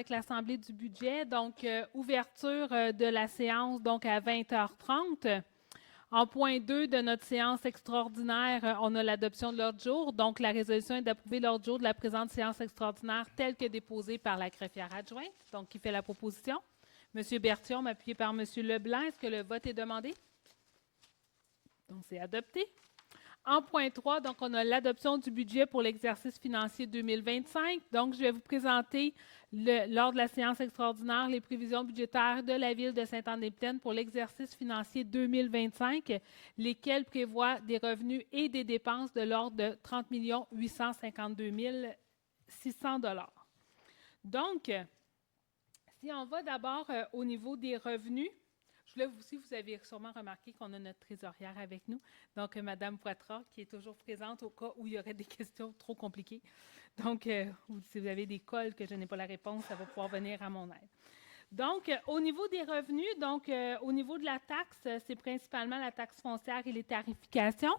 avec l'Assemblée du budget. Donc, ouverture de la séance donc à 20h30. En point 2 de notre séance extraordinaire, on a l'adoption de l'ordre du jour. Donc, la résolution est d'approuver l'ordre du jour de la présente séance extraordinaire telle que déposée par la greffière adjointe, donc qui fait la proposition. M. Berthiaume, appuyé par M. Leblanc. Est-ce que le vote est demandé? Donc, c'est adopté. En point 3, donc, on a l'adoption du budget pour l'exercice financier 2025. Donc, je vais vous présenter, lors de la séance extraordinaire, les prévisions budgétaires de la Ville de Sainte-Anne-des-Plaines pour l'exercice financier 2025, lesquelles prévoient des revenus et des dépenses de l'ordre de 30 852 600 $. Donc, si on va d'abord au niveau des revenus, là aussi, vous avez sûrement remarqué qu'on a notre trésorière avec nous, donc Mme Poitras, qui est toujours présente au cas où il y aurait des questions trop compliquées. Donc, si vous avez des cols que je n'ai pas la réponse, ça va pouvoir venir à mon aide. Donc, au niveau des revenus, donc au niveau de la taxe, c'est principalement la taxe foncière et les tarifications.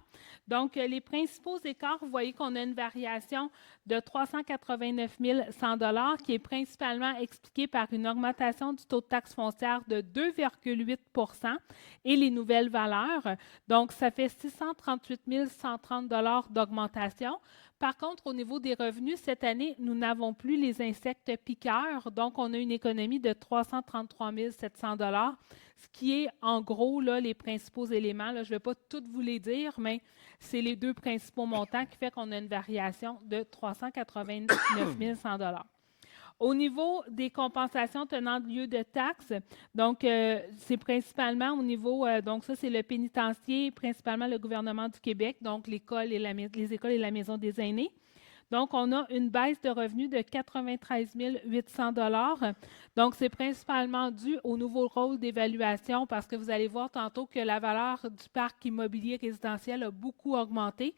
Donc, les principaux écarts, vous voyez qu'on a une variation de 389 100 $ qui est principalement expliquée par une augmentation du taux de taxe foncière de 2,8 % et les nouvelles valeurs. Donc, ça fait 638 130 $ d'augmentation. Par contre, au niveau des revenus, cette année, nous n'avons plus les insectes piqueurs, donc on a une économie de 333 700 $, ce qui est en gros là, les principaux éléments. Là, je ne vais pas tous vous les dire, mais c'est les deux principaux montants qui fait qu'on a une variation de 389 100 $. Au niveau des compensations tenant lieu de taxes, donc c'est principalement au niveau, donc ça c'est le pénitencier, principalement le gouvernement du Québec, donc l'école et les écoles et la maison des aînés. Donc, on a une baisse de revenus de 93 800 $. Donc, c'est principalement dû au nouveau rôle d'évaluation parce que vous allez voir tantôt que la valeur du parc immobilier résidentiel a beaucoup augmenté,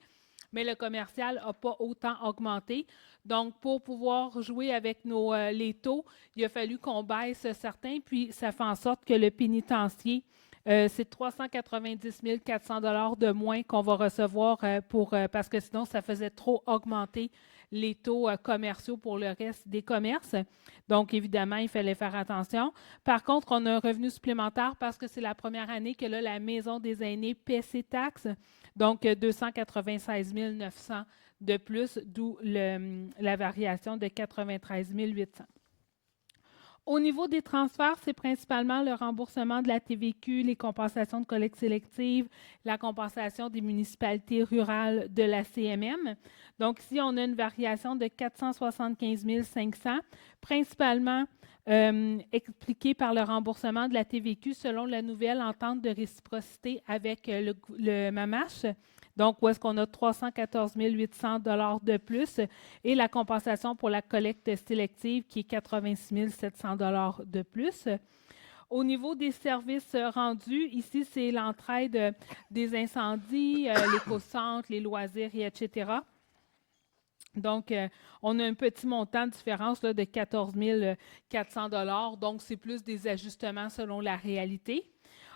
mais le commercial n'a pas autant augmenté. Donc, pour pouvoir jouer avec les taux, il a fallu qu'on baisse certains, puis ça fait en sorte que le pénitencier, c'est 390 400 $ de moins qu'on va recevoir parce que sinon, ça faisait trop augmenter les taux commerciaux pour le reste des commerces. Donc, évidemment, il fallait faire attention. Par contre, on a un revenu supplémentaire parce que c'est la première année que là, la Maison des aînés paie ses taxes. Donc, 296 900 de plus, d'où la variation de 93 800. Au niveau des transferts, c'est principalement le remboursement de la TVQ, les compensations de collecte sélective, la compensation des municipalités rurales de la CMM. Donc, ici, on a une variation de 475 500, principalement expliquée par le remboursement de la TVQ selon la nouvelle entente de réciprocité avec le MAMACH. Donc, où est-ce qu'on a 314 800 $ de plus et la compensation pour la collecte sélective qui est 86 700 $ de plus. Au niveau des services rendus, ici, c'est l'entraide des incendies, l'éco-centre, les loisirs, etc. Donc, on a un petit montant de différence là, de 14 400 $. Donc, c'est plus des ajustements selon la réalité.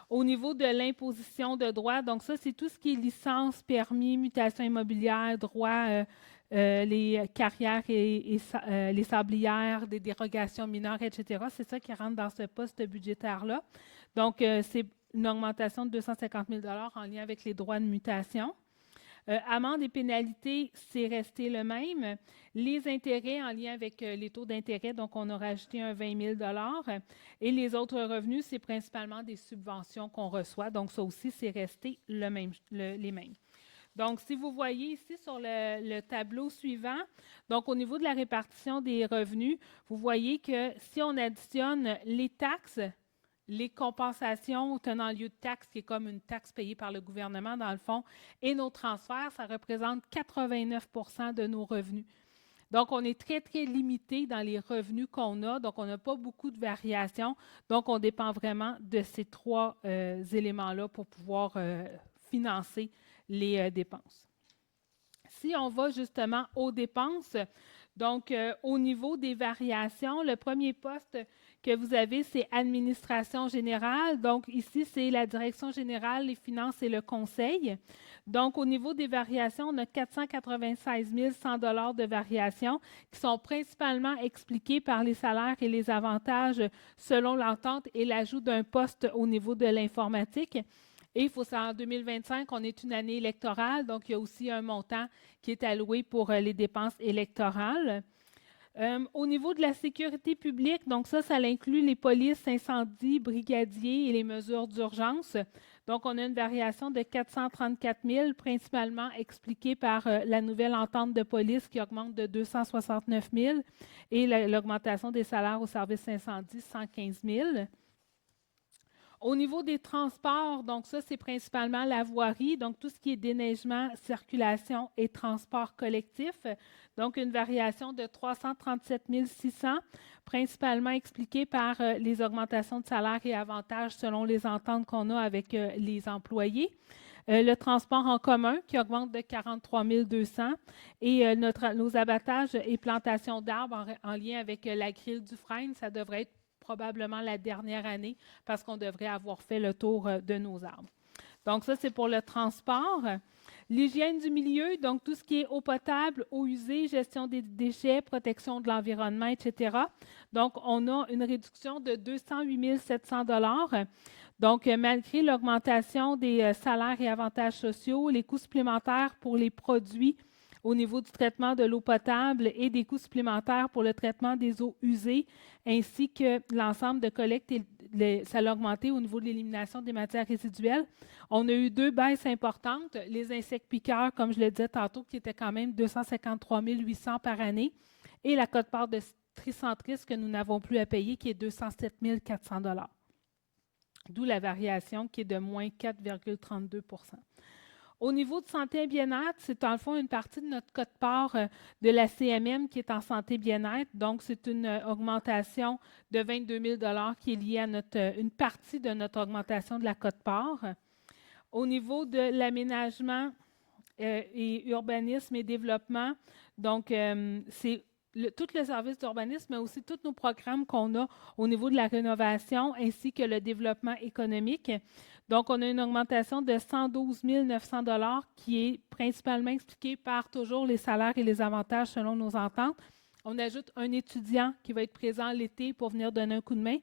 Au niveau de l'imposition de droits, donc ça, c'est tout ce qui est licence, permis, mutation immobilière, droits, les carrières et les sablières, des dérogations mineures, etc. C'est ça qui rentre dans ce poste budgétaire-là. Donc, c'est une augmentation de 250 000 $ en lien avec les droits de mutation. Amendes et pénalités, c'est resté le même. Les intérêts en lien avec les taux d'intérêt, donc on a rajouté un 20 000 $. Et les autres revenus, c'est principalement des subventions qu'on reçoit. Donc, ça aussi, c'est resté les mêmes. Donc, si vous voyez ici sur le tableau suivant, donc au niveau de la répartition des revenus, vous voyez que si on additionne les taxes, les compensations tenant lieu de taxes, qui est comme une taxe payée par le gouvernement dans le fond, et nos transferts, ça représente 89 % de nos revenus. Donc, on est très, très limité dans les revenus qu'on a. Donc, on n'a pas beaucoup de variations. Donc, on dépend vraiment de ces trois éléments-là pour pouvoir financer les dépenses. Si on va justement aux dépenses, donc au niveau des variations, le premier poste que vous avez, c'est administration générale. Donc, ici, c'est la direction générale, les finances et le conseil. Donc, au niveau des variations, on a 496 100 $ de variations qui sont principalement expliquées par les salaires et les avantages selon l'entente et l'ajout d'un poste au niveau de l'informatique. Et il faut savoir, en 2025, on est une année électorale, donc il y a aussi un montant qui est alloué pour les dépenses électorales. Au niveau de la sécurité publique, donc ça inclut les polices, incendies, brigadiers et les mesures d'urgence. Donc, on a une variation de 434 000, principalement expliquée par la nouvelle entente de police qui augmente de 269 000 et l'augmentation des salaires au service incendie, 115 000. Au niveau des transports, donc ça, c'est principalement la voirie, donc tout ce qui est déneigement, circulation et transport collectif. Donc, une variation de 337 600, principalement expliquée par les augmentations de salaire et avantages selon les ententes qu'on a avec les employés. Le transport en commun qui augmente de 43 200 et nos abattages et plantations d'arbres en lien avec la grille du Frêne, ça devrait être probablement la dernière année parce qu'on devrait avoir fait le tour de nos arbres. Donc, ça, c'est pour le transport. L'hygiène du milieu, donc tout ce qui est eau potable, eau usée, gestion des déchets, protection de l'environnement, etc. Donc, on a une réduction de 208 700 $. Donc, malgré l'augmentation des salaires et avantages sociaux, les coûts supplémentaires pour les produits au niveau du traitement de l'eau potable et des coûts supplémentaires pour le traitement des eaux usées, ainsi que l'ensemble de collecte, ça a augmenté au niveau de l'élimination des matières résiduelles. On a eu 2 baisses importantes. Les insectes piqueurs, comme je le disais tantôt, qui étaient quand même 253 800 par année, et la quote-part de Tricentris que nous n'avons plus à payer, qui est 207 400 $. D'où la variation qui est de moins 4,32 %. Au niveau de santé et bien-être, c'est en fond une partie de notre quote-part de la CMM qui est en santé et bien-être. Donc, c'est une augmentation de 22 000 $ qui est liée à une partie de notre augmentation de la quote-part. Au niveau de l'aménagement et urbanisme et développement, donc, c'est tout le service d'urbanisme, mais aussi tous nos programmes qu'on a au niveau de la rénovation ainsi que le développement économique. Donc, on a une augmentation de 112 900 $ qui est principalement expliquée par toujours les salaires et les avantages selon nos ententes. On ajoute un étudiant qui va être présent l'été pour venir donner un coup de main,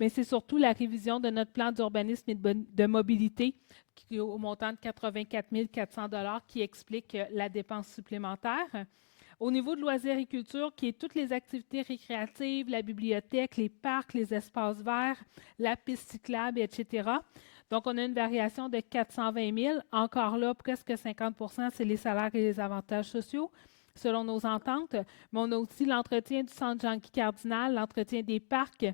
mais c'est surtout la révision de notre plan d'urbanisme et de mobilité qui est au montant de 84 400 $ qui explique la dépense supplémentaire. Au niveau de loisirs et culture, qui est toutes les activités récréatives, la bibliothèque, les parcs, les espaces verts, la piste cyclable, etc. Donc, on a une variation de 420 000. Encore là, presque 50 % c'est les salaires et les avantages sociaux, selon nos ententes. Mais on a aussi l'entretien du centre Jean-Guy Cardinal, l'entretien des parcs,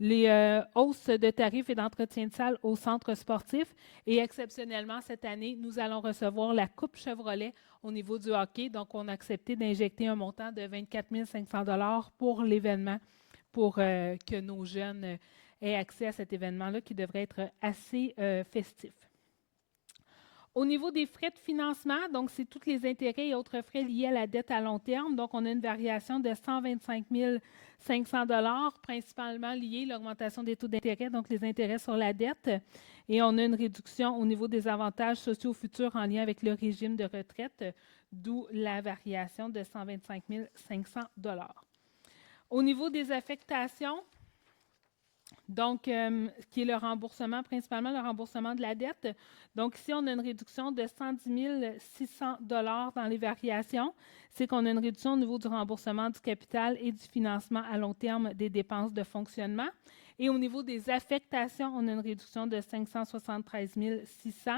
les hausses de tarifs et d'entretien de salles au centre sportif. Et exceptionnellement, cette année, nous allons recevoir la Coupe Chevrolet au niveau du hockey. Donc, on a accepté d'injecter un montant de 24 500 $ pour l'événement, pour que nos jeunes aient accès à cet événement-là qui devrait être assez festif. Au niveau des frais de financement, donc c'est tous les intérêts et autres frais liés à la dette à long terme. Donc, on a une variation de 125 500 $, principalement liée à l'augmentation des taux d'intérêt, donc les intérêts sur la dette. Et on a une réduction au niveau des avantages sociaux futurs en lien avec le régime de retraite, d'où la variation de 125 500 $. Au niveau des affectations, donc, qui est le remboursement, principalement le remboursement de la dette. Donc, ici, on a une réduction de 110 600 $ dans les variations. C'est qu'on a une réduction au niveau du remboursement du capital et du financement à long terme des dépenses de fonctionnement. Et au niveau des affectations, on a une réduction de 573 600.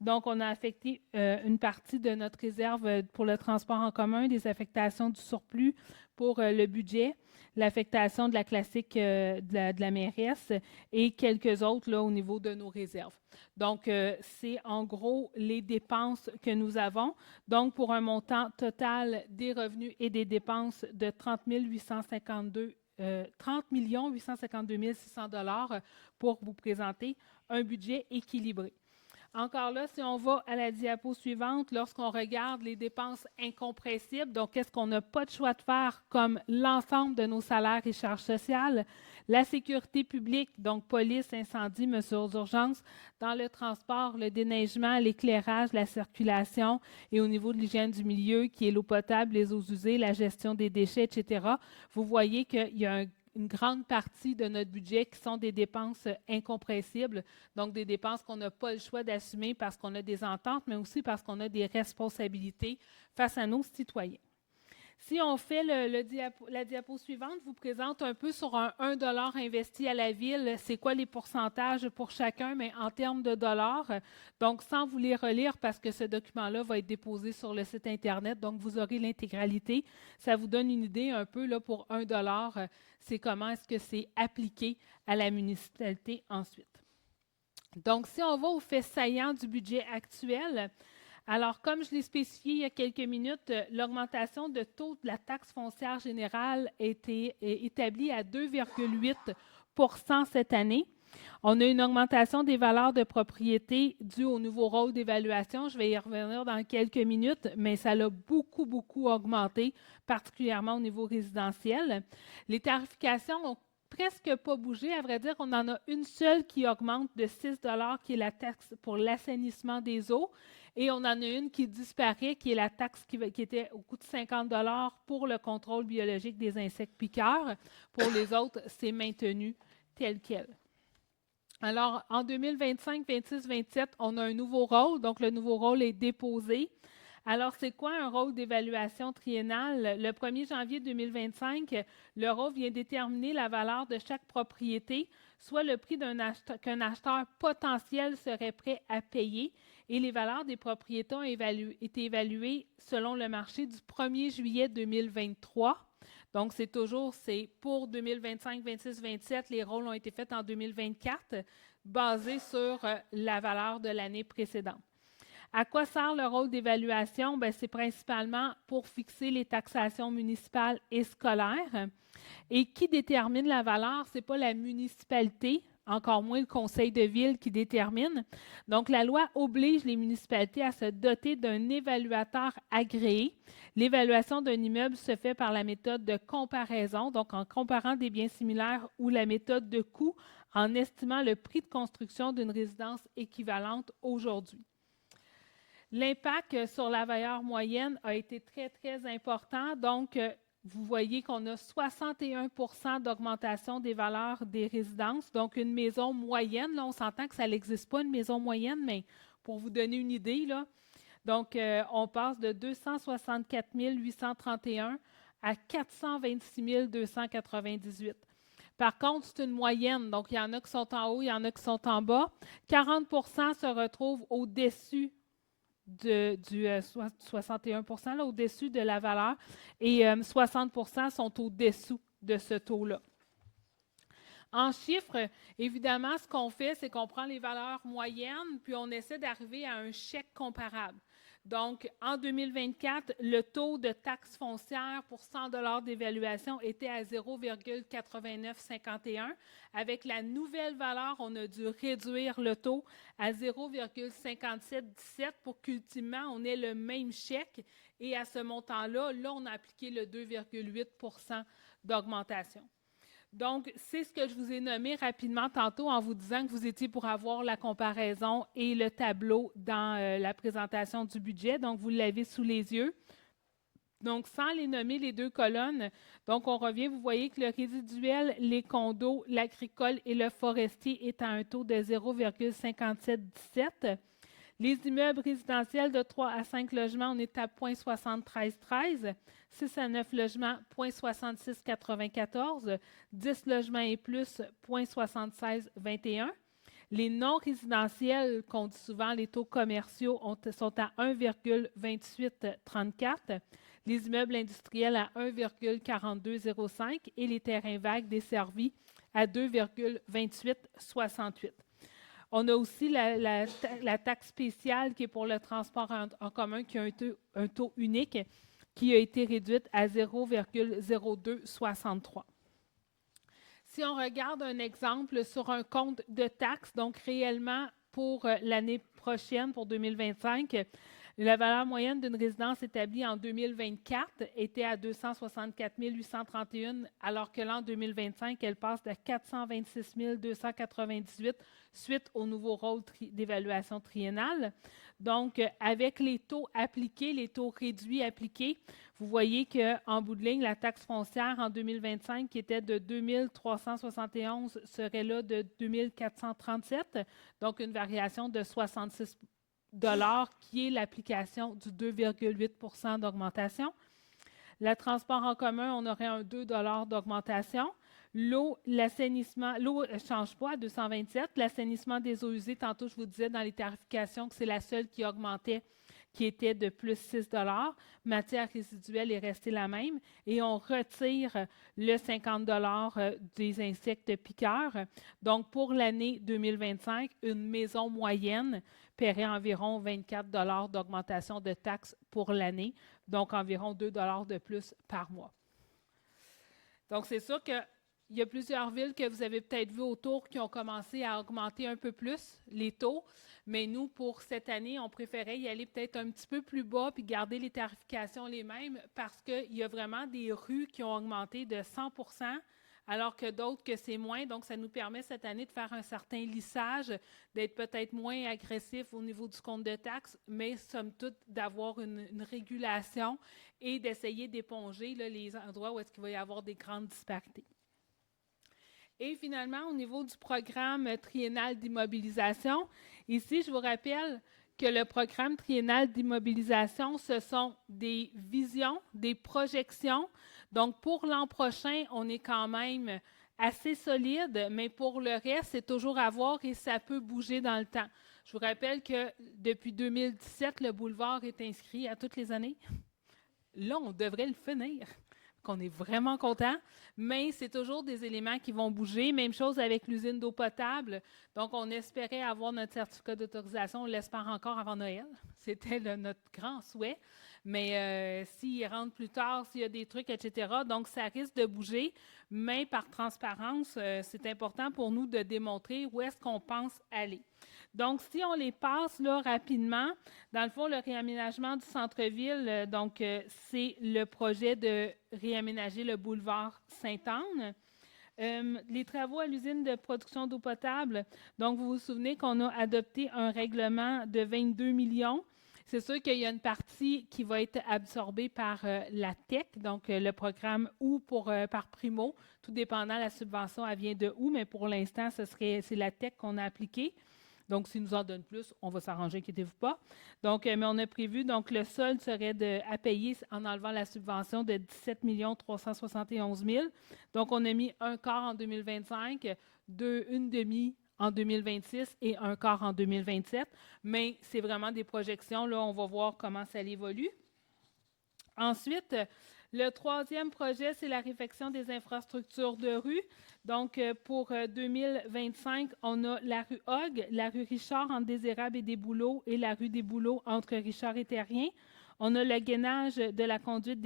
Donc, on a affecté une partie de notre réserve pour le transport en commun, des affectations du surplus pour le budget, l'affectation de la classique de la mairesse et quelques autres là, au niveau de nos réserves. Donc, c'est en gros les dépenses que nous avons. Donc, pour un montant total des revenus et des dépenses de 30 852 600 $ pour vous présenter un budget équilibré. encore là, si on va à la diapo suivante, lorsqu'on regarde les dépenses incompressibles, donc qu'est-ce qu'on n'a pas de choix de faire comme l'ensemble de nos salaires et charges sociales, la sécurité publique, donc police, incendie, mesures d'urgence, dans le transport, le déneigement, l'éclairage, la circulation et au niveau de l'hygiène du milieu, qui est l'eau potable, les eaux usées, la gestion des déchets, etc., vous voyez qu'il y a une grande partie de notre budget qui sont des dépenses incompressibles, donc des dépenses qu'on n'a pas le choix d'assumer parce qu'on a des ententes, mais aussi parce qu'on a des responsabilités face à nos citoyens. Si on fait la diapo suivante, vous présente un peu sur un 1 $ investi à la ville, c'est quoi les pourcentages pour chacun, mais en termes de dollars. Donc, sans vous les relire, parce que ce document-là va être déposé sur le site Internet, donc vous aurez l'intégralité. Ça vous donne une idée un peu là, pour 1 $, c'est comment est-ce que c'est appliqué à la municipalité ensuite. Donc, si on va au fait saillant du budget actuel, alors, comme je l'ai spécifié il y a quelques minutes, l'augmentation de taux de la taxe foncière générale a été établie à 2,8 % cette année. On a une augmentation des valeurs de propriété due au nouveau rôle d'évaluation. Je vais y revenir dans quelques minutes, mais ça a beaucoup, beaucoup augmenté, particulièrement au niveau résidentiel. Les tarifications ont presque pas bougé. À vrai dire, on en a une seule qui augmente de 6 $, qui est la taxe pour l'assainissement des eaux. Et on en a une qui disparaît, qui est la taxe qui était au coût de 50 $ pour le contrôle biologique des insectes piqueurs. Pour les autres, c'est maintenu tel quel. Alors, en 2025, 26, 27, on a un nouveau rôle. Donc, le nouveau rôle est déposé. Alors, c'est quoi un rôle d'évaluation triennale? Le 1er janvier 2025, le rôle vient déterminer la valeur de chaque propriété, soit le prix qu'un acheteur potentiel serait prêt à payer. Et les valeurs des propriétés ont été évaluées selon le marché du 1er juillet 2023. Donc, c'est pour 2025, 26, 27, les rôles ont été faits en 2024, basés sur la valeur de l'année précédente. À quoi sert le rôle d'évaluation? C'est principalement pour fixer les taxations municipales et scolaires. Et qui détermine la valeur? Ce n'est pas la municipalité, encore moins le conseil de ville qui détermine. Donc, la loi oblige les municipalités à se doter d'un évaluateur agréé. L'évaluation d'un immeuble se fait par la méthode de comparaison, donc en comparant des biens similaires, ou la méthode de coût en estimant le prix de construction d'une résidence équivalente aujourd'hui. L'impact sur la valeur moyenne a été très, très important. Donc, vous voyez qu'on a 61 % d'augmentation des valeurs des résidences. Donc, une maison moyenne, là, on s'entend que ça n'existe pas, une maison moyenne, mais pour vous donner une idée, là, donc, on passe de 264 831 à 426 298. Par contre, c'est une moyenne, donc il y en a qui sont en haut, il y en a qui sont en bas. 40 % se retrouvent au-dessus du 61 %, là, au-dessus de la valeur, et 60 % sont au-dessous de ce taux-là. En chiffres, évidemment, ce qu'on fait, c'est qu'on prend les valeurs moyennes, puis on essaie d'arriver à un chèque comparable. Donc, en 2024, le taux de taxe foncière pour 100 $ d'évaluation était à 0,8951. Avec la nouvelle valeur, on a dû réduire le taux à 0,5717 pour qu'ultimement, on ait le même chèque. Et à ce montant-là, là, on a appliqué le 2,8 % d'augmentation. Donc, c'est ce que je vous ai nommé rapidement tantôt en vous disant que vous étiez pour avoir la comparaison et le tableau dans la présentation du budget. Donc, vous l'avez sous les yeux. Donc, sans les nommer, les deux colonnes, donc on revient, vous voyez que le résiduel, les condos, l'agricole et le forestier est à un taux de 0,5717. Les immeubles résidentiels de 3 à 5 logements, on est à 0,7313. 6 à 9 logements, 0,6694. 10 logements et plus, 0,7621. Les non-résidentiels, qu'on dit souvent les taux commerciaux, sont à 1,2834. Les immeubles industriels à 1,4205 et les terrains vagues desservis à 2,2868. On a aussi la taxe spéciale qui est pour le transport en commun qui a un taux unique qui a été réduite à 0,0263. Si on regarde un exemple sur un compte de taxes, donc réellement pour l'année prochaine, pour 2025, la valeur moyenne d'une résidence établie en 2024 était à 264 831, alors que l'an 2025, elle passe de 426 298 suite au nouveau rôle d'évaluation triennale. Donc, avec les taux appliqués, les taux réduits appliqués, vous voyez qu'en bout de ligne, la taxe foncière en 2025, qui était de 2 371, serait là de 2 437, donc une variation de 66 qui est l'application du 2,8 d'augmentation. Le transport en commun, on aurait un 2 d'augmentation. L'eau, l'assainissement, l'eau ne change pas à 227. L'assainissement des eaux usées, tantôt, je vous disais dans les tarifications que c'est la seule qui augmentait, qui était de plus 6 Matière résiduelle est restée la même. Et on retire le 50 des insectes piqueurs. Donc, pour l'année 2025, une maison moyenne paierait environ 24 d'augmentation de taxes pour l'année, donc environ 2 de plus par mois. Donc, c'est sûr qu'il y a plusieurs villes que vous avez peut-être vues autour qui ont commencé à augmenter un peu plus les taux, mais nous, pour cette année, on préférait y aller peut-être un petit peu plus bas puis garder les tarifications les mêmes parce qu'il y a vraiment des rues qui ont augmenté de 100 alors que d'autres que c'est moins. Donc, ça nous permet cette année de faire un certain lissage, d'être peut-être moins agressif au niveau du compte de taxes, mais somme toute d'avoir une régulation et d'essayer d'éponger là, les endroits où est-ce qu'il va y avoir des grandes disparités. Et finalement, au niveau du programme triennal d'immobilisation, ici, je vous rappelle que le programme triennal d'immobilisation, ce sont des visions, des projections. Donc, pour l'an prochain, on est quand même assez solide, mais pour le reste, c'est toujours à voir et ça peut bouger dans le temps. Je vous rappelle que depuis 2017, le boulevard est inscrit à toutes les années. Là, on devrait le finir, qu'on est vraiment content, mais c'est toujours des éléments qui vont bouger. Même chose avec l'usine d'eau potable. Donc, on espérait avoir notre certificat d'autorisation, on l'espère encore avant Noël. C'était notre grand souhait. Mais s'il rentre plus tard, s'il y a des trucs, etc., donc ça risque de bouger. Mais par transparence, c'est important pour nous de démontrer où est-ce qu'on pense aller. Donc, si on les passe là rapidement, dans le fond, le réaménagement du centre-ville, c'est le projet de réaménager le boulevard Sainte-Anne. Les travaux à l'usine de production d'eau potable, donc vous vous souvenez qu'on a adopté un règlement de 22 millions. C'est sûr qu'il y a une partie qui va être absorbée par la TEC, donc le programme ou par Primo, tout dépendant, la subvention, elle vient de où, mais pour l'instant, c'est la TEC qu'on a appliquée. Donc, s'ils nous en donnent plus, on va s'arranger, inquiétez-vous pas. Donc, mais on a prévu, donc le solde serait à payer en enlevant la subvention de 17 371 000. Donc, on a mis un quart en 2025, une demi en 2026 et un quart en 2027. Mais c'est vraiment des projections. Là, on va voir comment ça évolue. Ensuite, le troisième projet, c'est la réfection des infrastructures de rue. Donc, pour 2025, on a la rue Hogg, la rue Richard entre Désérable et Desbouleaux et la rue Desbouleaux entre Richard et Terrien. On a le gainage de la conduite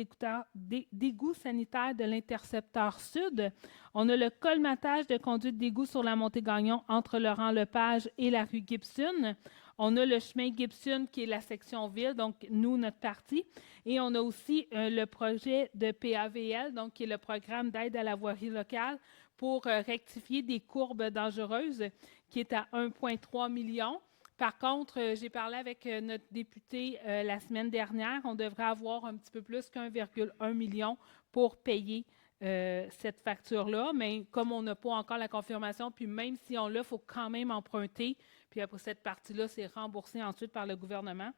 d'égout sanitaire de l'intercepteur sud. On a le colmatage de conduite d'égout sur la montée Gagnon entre Laurent-Lepage et la rue Gibson. On a le chemin Gibson qui est la section ville, donc nous, notre partie. Et on a aussi le projet de PAVL, donc qui est le programme d'aide à la voirie locale pour rectifier des courbes dangereuses, qui est à 1,3 million. Par contre, j'ai parlé avec notre député la semaine dernière, on devrait avoir un petit peu plus qu'1,1 million pour payer cette facture-là, mais comme on n'a pas encore la confirmation, puis même si on l'a, il faut quand même emprunter, puis après cette partie-là, c'est remboursé ensuite par le gouvernement.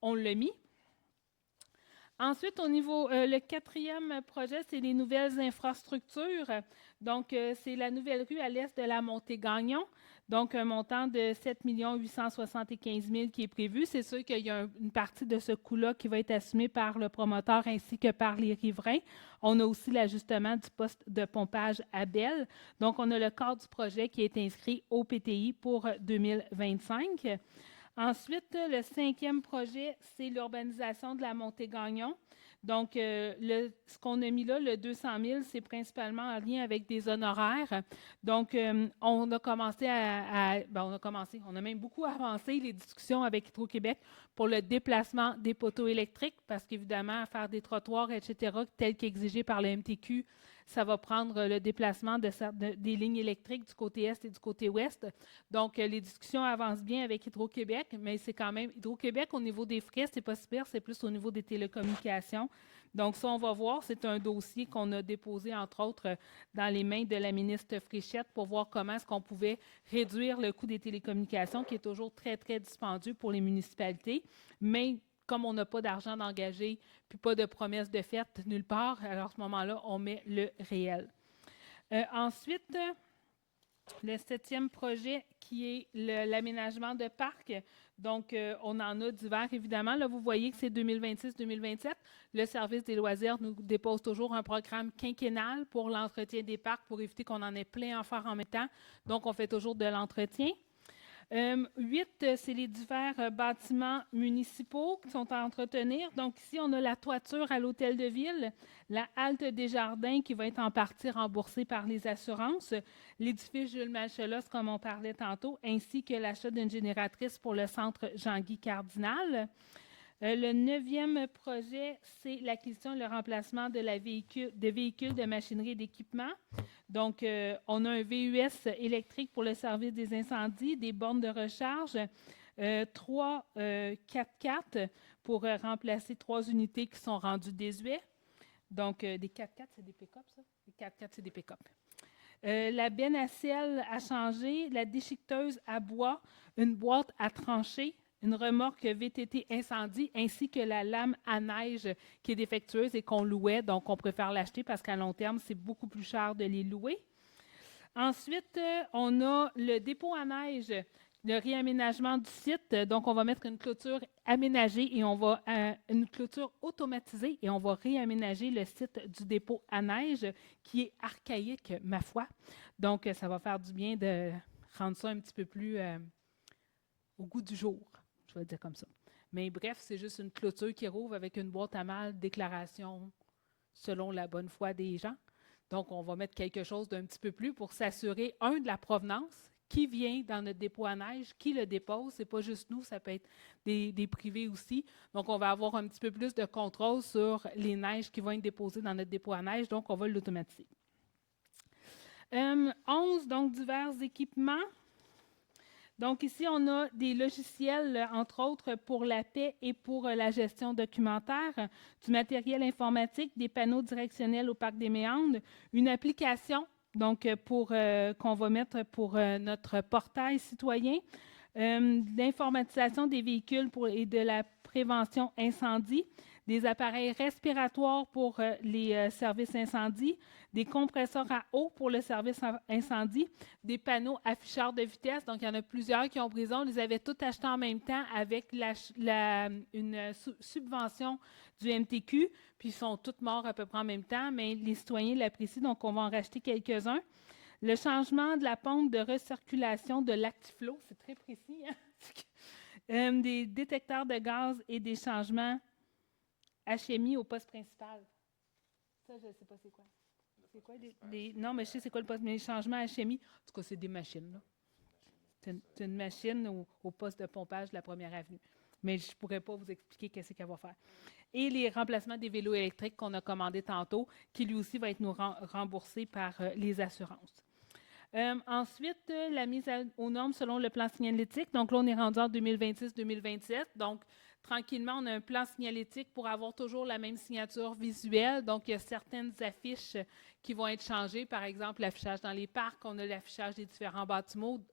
On l'a mis. Ensuite, au niveau, le quatrième projet, c'est les nouvelles infrastructures. Donc, c'est la nouvelle rue à l'est de la montée Gagnon. Donc, un montant de 7 875 000 qui est prévu. C'est sûr qu'il y a une partie de ce coût-là qui va être assumée par le promoteur ainsi que par les riverains. On a aussi l'ajustement du poste de pompage à Belle. Donc, on a le cadre du projet qui est inscrit au PTI pour 2025. Ensuite, le cinquième projet, c'est l'urbanisation de la montée Gagnon. Donc, ce qu'on a mis là, le 200 000, c'est principalement en lien avec des honoraires. Donc, on a commencé on a même beaucoup avancé les discussions avec Hydro-Québec pour le déplacement des poteaux électriques, parce qu'évidemment, faire des trottoirs, etc., tels qu'exigés par le MTQ, ça va prendre le déplacement des lignes électriques du côté est et du côté ouest. Donc, les discussions avancent bien avec Hydro-Québec, mais c'est quand même Hydro-Québec au niveau des frais, c'est pas super, c'est plus au niveau des télécommunications. Donc, ça, on va voir, c'est un dossier qu'on a déposé, entre autres, dans les mains de la ministre Fréchette pour voir comment est-ce qu'on pouvait réduire le coût des télécommunications, qui est toujours très, très dispendieux pour les municipalités. Mais comme on n'a pas d'argent d'engager, puis pas de promesse de fait nulle part, alors à ce moment-là, on met le réel. Ensuite, le 7e projet qui est l'aménagement de parcs. Donc, on en a divers, évidemment. Là, vous voyez que c'est 2026-2027. Le service des loisirs nous dépose toujours un programme quinquennal pour l'entretien des parcs pour éviter qu'on en ait plein à faire en même temps. Donc, on fait toujours de l'entretien. 8, c'est les divers bâtiments municipaux qui sont à entretenir. Donc, ici, on a la toiture à l'hôtel de ville, la halte des jardins qui va être en partie remboursée par les assurances, l'édifice Jules Malchelos, comme on parlait tantôt, ainsi que l'achat d'une génératrice pour le centre Jean-Guy Cardinal. Le 9e projet, c'est l'acquisition et le remplacement de véhicules de machinerie et d'équipement. Donc, on a un VUS électrique pour le service des incendies, des bornes de recharge, 3 4x4 pour remplacer 3 unités qui sont rendues désuets. Donc, des 4x4, c'est des pick-up, ça? Les 4x4, c'est des pick-up. La benne à sel a changé, la déchiqueteuse à bois, une boîte à trancher, une remorque VTT incendie, ainsi que la lame à neige qui est défectueuse et qu'on louait. Donc, on préfère l'acheter parce qu'à long terme, c'est beaucoup plus cher de les louer. Ensuite, on a le dépôt à neige, le réaménagement du site. Donc, on va mettre une clôture aménagée et on va une clôture automatisée et on va réaménager le site du dépôt à neige qui est archaïque, ma foi. Donc, ça va faire du bien de rendre ça un petit peu plus au goût du jour, je vais le dire comme ça. Mais bref, c'est juste une clôture qui rouvre avec une boîte à mal, déclaration selon la bonne foi des gens. Donc, on va mettre quelque chose d'un petit peu plus pour s'assurer, de la provenance, qui vient dans notre dépôt à neige, qui le dépose. Ce n'est pas juste nous, ça peut être des privés aussi. Donc, on va avoir un petit peu plus de contrôle sur les neiges qui vont être déposées dans notre dépôt à neige. Donc, on va l'automatiser. 11, donc, divers équipements. Donc, ici, on a des logiciels, entre autres, pour la paix et pour la gestion documentaire, du matériel informatique, des panneaux directionnels au parc des Méandres, une application donc qu'on va mettre pour notre portail citoyen, l'informatisation des véhicules et de la prévention incendie, des appareils respiratoires pour les services incendie, des compresseurs à eau pour le service incendie, des panneaux afficheurs de vitesse. Donc, il y en a plusieurs qui ont pris. On les avait tous achetés en même temps avec une subvention du MTQ, puis ils sont tous morts à peu près en même temps, mais les citoyens l'apprécient, donc on va en racheter quelques-uns. Le changement de la pompe de recirculation de l'Actiflow, c'est très précis, hein? Des détecteurs de gaz et des changements HMI au poste principal. Ça, je ne sais pas c'est quoi. C'est quoi non, mais je sais c'est quoi le poste, mais les changements HMI, en tout cas, c'est des machines, là. C'est une machine au poste de pompage de la première avenue. Mais je ne pourrais pas vous expliquer qu'est-ce qu'elle va faire. Et les remplacements des vélos électriques qu'on a commandés tantôt, qui lui aussi va être nous remboursé par les assurances. Ensuite, la mise aux normes selon le plan signalétique. Donc là, on est rendu en 2026-2027. Donc, tranquillement, on a un plan signalétique pour avoir toujours la même signature visuelle. Donc, il y a certaines affiches qui vont être changées. Par exemple, l'affichage dans les parcs, on a l'affichage des différents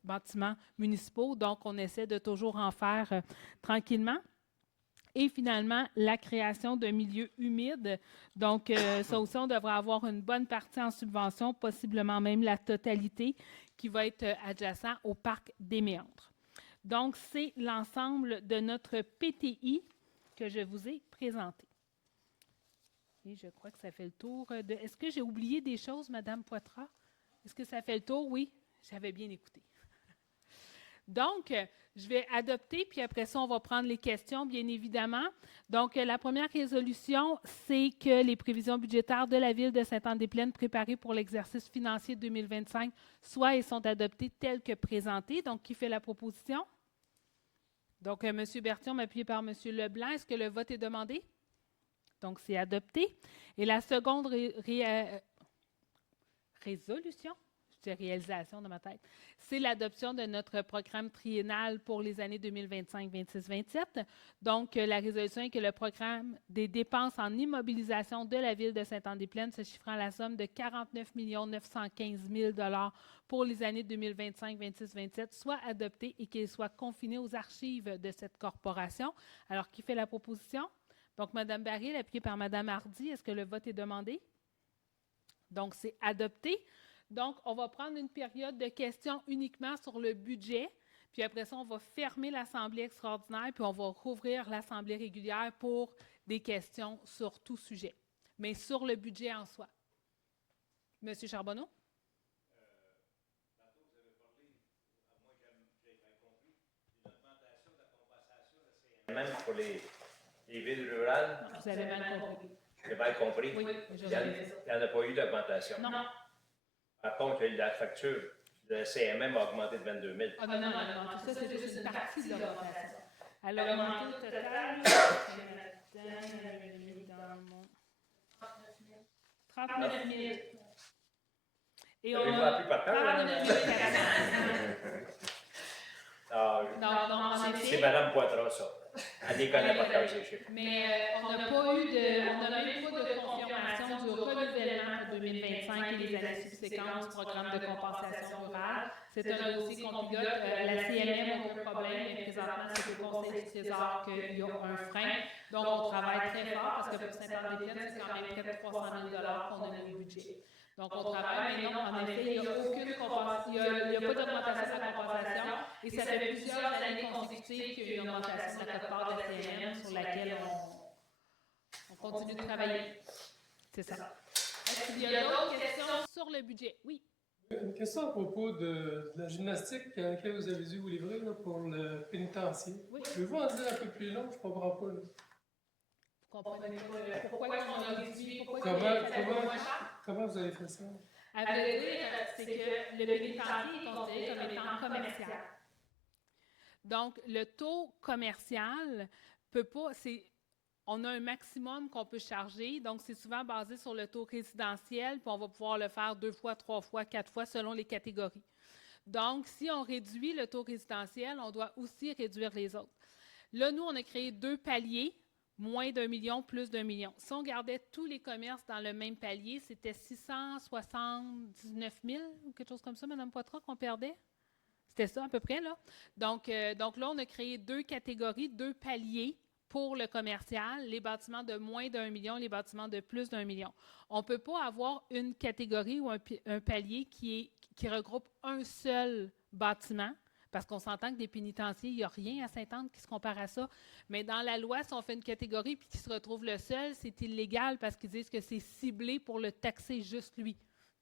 bâtiments municipaux. Donc, on essaie de toujours en faire tranquillement. Et finalement, la création d'un milieu humide. Donc, ça aussi, on devrait avoir une bonne partie en subvention, possiblement même la totalité, qui va être adjacent au parc des Méandres. Donc, c'est l'ensemble de notre PTI que je vous ai présenté. Et je crois que ça fait le tour de... Est-ce que j'ai oublié des choses, Madame Poitras? Est-ce que ça fait le tour? Oui, j'avais bien écouté. Donc, Je vais adopter, puis après ça, on va prendre les questions, bien évidemment. Donc, la première résolution, c'est que les prévisions budgétaires de la Ville de Sainte-Anne-des-Plaines préparées pour l'exercice financier 2025 soient et sont adoptées telles que présentées. Donc, qui fait la proposition? Donc, M. Berthiaume, appuyé par M. Leblanc. Est-ce que le vote est demandé? Donc, c'est adopté. Et la seconde résolution, je dis réalisation dans ma tête, c'est l'adoption de notre programme triennal pour les années 2025, 26, 27. Donc, la résolution est que le programme des dépenses en immobilisation de la Ville de Sainte-Anne-des-Plaines se chiffrant à la somme de 49 915 000 pour les années 2025, 26, 27 soit adopté et qu'il soit confiné aux archives de cette corporation. Alors, qui fait la proposition? Donc, Mme Baril, appuyée par Mme Hardy, est-ce que le vote est demandé? Donc, c'est adopté. Donc, on va prendre une période de questions uniquement sur le budget, puis après ça, on va fermer l'Assemblée extraordinaire, puis on va rouvrir l'Assemblée régulière pour des questions sur tout sujet, mais sur le budget en soi. Monsieur Charbonneau? Tantôt, vous avez parlé, moi j'ai bien compris, d'une augmentation de la compensation de CMM pour les villes rurales. Vous avez mal compris. J'ai bien compris. Oui, Il n'y en a pas eu d'augmentation. Non. Par contre, la facture de CMM a augmenté de 22 000. Ah non, ça c'est juste une partie de l'augmentation. Elle a augmenté au total, 39 000. Et on Avez-vous appris par cœur? Non, en effet. C'est Mme Poitras, ça. Elle les connaît par cœur, ces chiffres. Mais on n'a pas eu on n'a même pas de confirmation du renouvellement pour 2025 et les années subséquentes du programme de compensation rurale. C'est un dossier qu'on pilote. La CMM n'a aucun problème, mais présentement, c'est au Conseil du Trésor qu'il y a un frein. Donc, on travaille très fort parce que pour Sainte-Anne-des-Plaines, c'est quand même près de 300 000 qu'on a mis au budget. Donc, on travaille, mais non, en effet, il n'y a aucune compensation, il n'y a pas d'augmentation de la compensation, et ça fait plusieurs années consécutives qu'il y a eu une augmentation de la quote-part de la CMM sur laquelle on continue de travailler. C'est ça. Est-ce qu'il y a d'autres questions sur le budget? Oui. Une question à propos de la gymnastique à laquelle vous avez dû vous livrer là, pour le pénitencier. Oui. Pouvez-vous en dire un peu plus long? Je ne comprends pas. Là. Vous comprenez pas pourquoi on a réduit, Comment vous avez fait ça? À vrai dire, c'est que le pénitencier est considéré comme étant commercial. Donc, le taux commercial peut pas, on a un maximum qu'on peut charger, donc c'est souvent basé sur le taux résidentiel, puis on va pouvoir le faire 2 fois, 3 fois, 4 fois selon les catégories. Donc, si on réduit le taux résidentiel, on doit aussi réduire les autres. Là, nous, on a créé 2 paliers, moins d'1 million, plus d'1 million. Si on gardait tous les commerces dans le même palier, c'était 679 000 ou quelque chose comme ça, Mme Poitras, qu'on perdait? C'était ça à peu près, là. Donc là, on a créé 2 catégories, 2 paliers pour le commercial, les bâtiments de moins d'1 million, les bâtiments de plus d'1 million. On ne peut pas avoir une catégorie ou un palier qui regroupe un seul bâtiment, parce qu'on s'entend que des pénitenciers, il n'y a rien à Sainte-Anne qui se compare à ça. Mais dans la loi, si on fait une catégorie puis qu'il se retrouve le seul, c'est illégal parce qu'ils disent que c'est ciblé pour le taxer juste lui,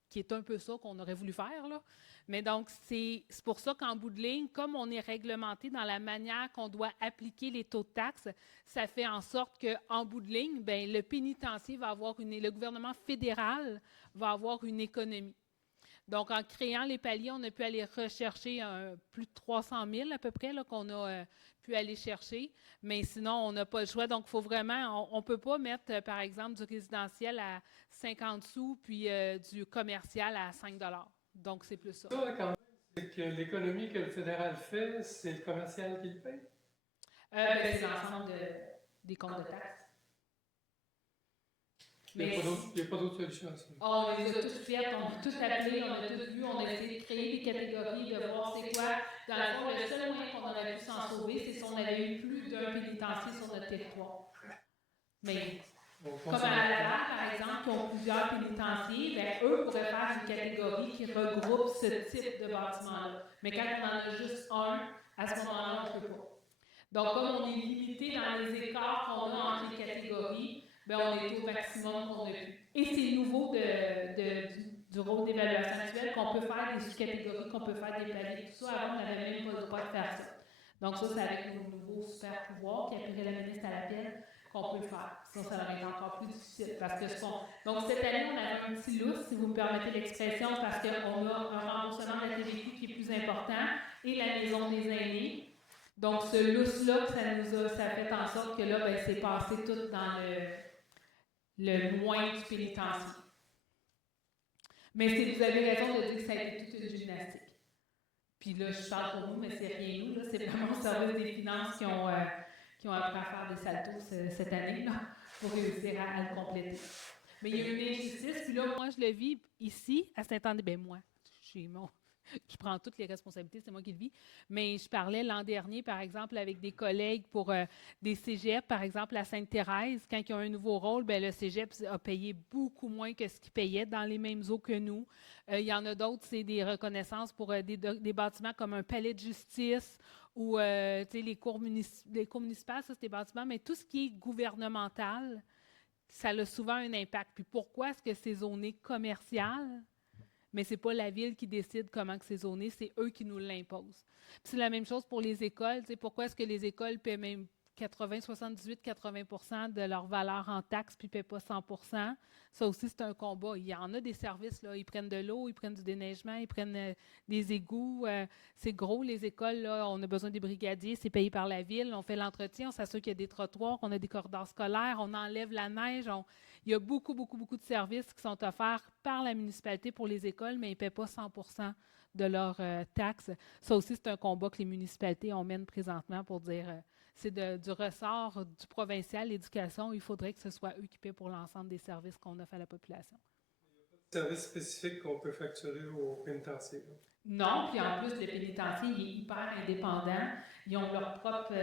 qui est un peu ça qu'on aurait voulu faire, là. Mais donc, c'est pour ça qu'en bout de ligne, comme on est réglementé dans la manière qu'on doit appliquer les taux de taxes, ça fait en sorte qu'en bout de ligne, bien, le pénitencier va avoir le gouvernement fédéral va avoir une économie. Donc, en créant les paliers, on a pu aller rechercher plus de 300 000 à peu près là, qu'on a pu aller chercher, mais sinon, on n'a pas le choix. Donc, il faut vraiment, on ne peut pas mettre, par exemple, du résidentiel à 50 sous puis du commercial à 5 $. Donc, c'est plus ça. Ça, quand même, c'est que l'économie que le fédéral fait, c'est le commercial qui le paye? C'est l'ensemble des comptes de taxes. Il n'y a pas d'autre solution à ça. On les a tous faites, on a tous appelé, on a tous vu, on a essayé de créer des catégories, de voir c'est quoi. Dans le fond, le seul moyen qu'on aurait pu s'en sauver, c'est si on avait eu plus d'un pénitencier sur notre territoire. Mais comme à Laval, par exemple, qui ont plusieurs pénitenciers, bien, eux pourraient faire une catégorie qui regroupe ce type de bâtiment-là. Mais quand on en a juste un, à ce moment-là, on ne peut pas. Donc, comme on est limité dans les écarts qu'on a entre les catégories, bien, on est au maximum qu'on a pu. Et c'est nouveau du rôle d'évaluation actuelle qu'on peut faire des sous-catégories, qu'on peut faire des paliers, tout ça. Avant, on n'avait même pas le droit de faire ça. Donc ça, c'est avec nos nouveaux super pouvoirs qui appelleraient la ministre à l'appel qu'on peut le faire. Sinon, ça aurait été encore plus difficile. Parce que donc cette année, on avait un petit lousse, si vous me permettez l'expression, parce qu'on a un remboursement de la TVQ qui est plus important et la maison des aînés. Donc ce lousse-là, ça fait en sorte que là, ben, c'est passé tout dans le loin du pénitencier. Mais vous avez raison de dire que ça a été toute une gymnastique. Puis là, je parle pour nous, mais c'est rien nous. Là, c'est vraiment le service des finances qui ont appris à faire des saltos cette année là, pour réussir à le compléter. Mais il y a une injustice, puis là, moi, je le vis ici, à Saint-André. Bien, moi, je prends toutes les responsabilités, c'est moi qui le vis. Mais je parlais l'an dernier, par exemple, avec des collègues pour des cégeps, par exemple, à Sainte-Thérèse. Quand ils ont un nouveau rôle, bien, le cégep a payé beaucoup moins que ce qu'il payait dans les mêmes eaux que nous. Il y en a d'autres, c'est des reconnaissances pour des bâtiments comme un palais de justice ou les cours municipales, ça, c'est des bâtiments. Mais tout ce qui est gouvernemental, ça a souvent un impact. Puis pourquoi est-ce que c'est zoné commercial? Mais ce n'est pas la ville qui décide comment c'est zoné, c'est eux qui nous l'imposent. Puis c'est la même chose pour les écoles. Pourquoi est-ce que les écoles paient même 80, 78, 80 de leur valeur en taxes puis ne paient pas 100 Ça aussi, c'est un combat. Il y en a des services, là, ils prennent de l'eau, ils prennent du déneigement, ils prennent des égouts. C'est gros, les écoles, là, on a besoin des brigadiers, c'est payé par la ville. On fait l'entretien, on s'assure qu'il y a des trottoirs, on a des corridors scolaires, on enlève la neige. Il y a beaucoup, beaucoup, beaucoup de services qui sont offerts par la municipalité pour les écoles, mais ils ne paient pas 100 de leurs taxes. Ça aussi, c'est un combat que les municipalités on mène présentement pour dire c'est du ressort du provincial, l'éducation. Il faudrait que ce soit eux qui paient pour l'ensemble des services qu'on offre à la population. Il n'y a pas de service spécifique qu'on peut facturer au pénitencier. Non, puis en plus, le pénitencier il est hyper indépendant. Ils ont leur propre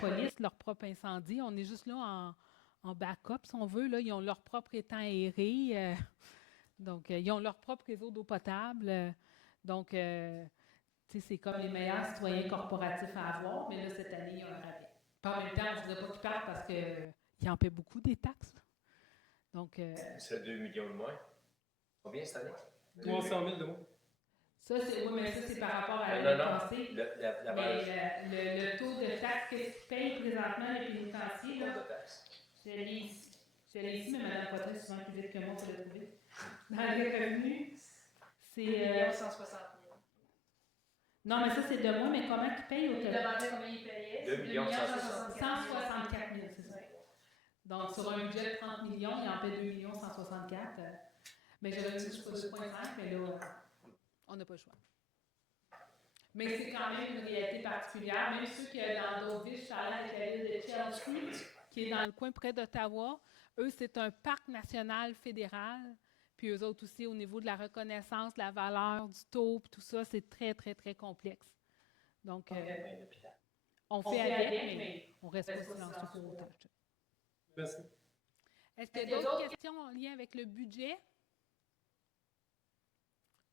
police, leur propre incendie. On est juste là en backup, si on veut. Là. Ils ont leur propre étang aéré. Donc, ils ont leur propre réseau d'eau potable. Donc, c'est comme les meilleurs citoyens corporatifs à avoir, mais là, cette année, il y a un rabais. Puis en même temps, je ne voudrais pas qu'ils partent parce qu'ils en paient beaucoup des taxes. Donc, c'est 2 millions de moins. Combien cette année? 300 000 de moins. Ça, c'est par rapport à l'année passée. Mais le taux de taxe que payent présentement les pénitenciers, là, je l'ai ici, mais Mme Poitras est souvent plus vite que moi pour le trouver. Dans les revenus, c'est 160 000. Non, mais ça, c'est de moi, mais comment ils payent au total? Demandez combien ils payaient. 2 millions 164 000, c'est ça. Donc, sur un budget de 30 millions, il en paie 2 millions 164. Mais j'aurais dit que je ne pas 2,5, mais là, on n'a pas le choix. Mais c'est quand même une réalité particulière. Même ceux qui dans d'autres villes, je parlais avec la ville de Chelsea, qui est dans le coin près d'Ottawa, eux, c'est un parc national fédéral. Puis eux autres aussi, au niveau de la reconnaissance, la valeur du taux, puis tout ça, c'est très, très, très complexe. Donc, on fait avec, mais on reste pas silencieux pour autant. Merci. Est-ce qu'il y a d'autres questions en lien avec le budget?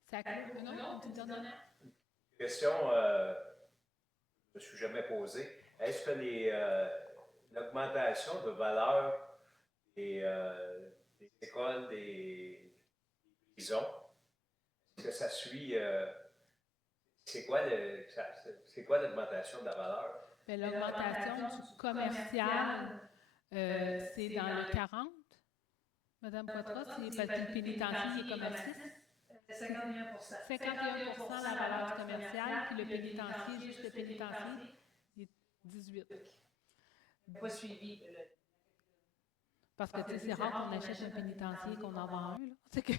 Ça clôt? Non? Question, je ne me suis jamais posée. Est-ce que l'augmentation de valeur des écoles, des prisons, est-ce que ça suit, c'est quoi l'augmentation de la valeur? Bien, l'augmentation du commercial, c'est dans le 40. Madame Poitras, c'est parce que le pénitencier est comme à 6. 51 51 la valeur commerciale, puis le pénitencier, juste le pénitencier, il est 18. Pas suivi. Parce que c'est rare qu'on achète un pénitencier et qu'on en vend un. Là. C'est que...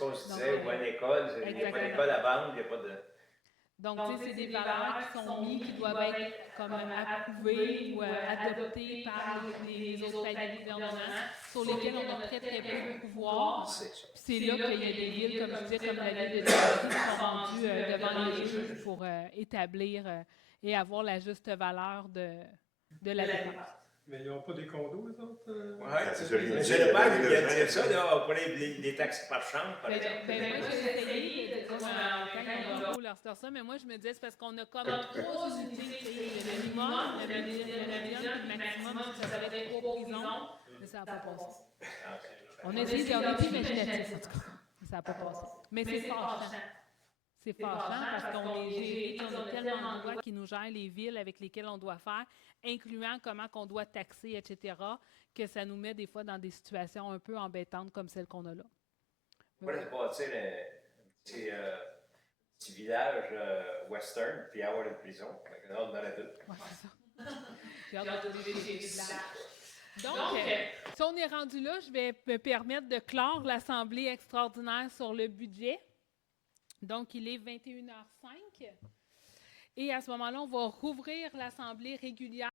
On se disait, ou une école, il n'y a pas d'école à vendre, il n'y a pas de... Donc, c'est des valeurs qui sont mises, qui doivent être comme approuvées ou adoptées par les autres paliers de gouvernement, sur lesquels on a très, très peu de pouvoir. C'est là qu'il y a des villes, comme je disais, comme la ville de Chelsea, qui sont rendues devant les juges pour établir et avoir la juste valeur de la dépense. Mais ils n'ont pas des condos, les autres? Oui, c'est ça. C'est le père qui vient de dire ça, là, pour les taxes par chambre, par exemple. Moi, j'ai essayé de dire, quand ils ont leur ça, mais moi, je me disais, c'est parce qu'on a comme 3 unités, le minimum, le médium, le maximum, ça devait être 3 prisons, mais ça n'a pas passé. On a essayé, on a été imaginatif, en tout cas, mais ça n'a pas passé. Mais c'est fâchant. C'est fâchant parce qu'on est géré, on a tellement de lois qui nous gèrent les villes avec lesquelles on doit faire, incluant comment qu'on doit taxer, etc., que ça nous met des fois dans des situations un peu embêtantes comme celle qu'on a là. Moi, j'ai bâti un petit village western, puis avoir une prison. On dans la tout. Ouais, c'est ça. J'ai hâte de vivre chez les Donc, si on est rendu là, je vais me permettre de clore l'Assemblée extraordinaire sur le budget. Donc, il est 21h05. Et à ce moment-là, on va rouvrir l'Assemblée régulière.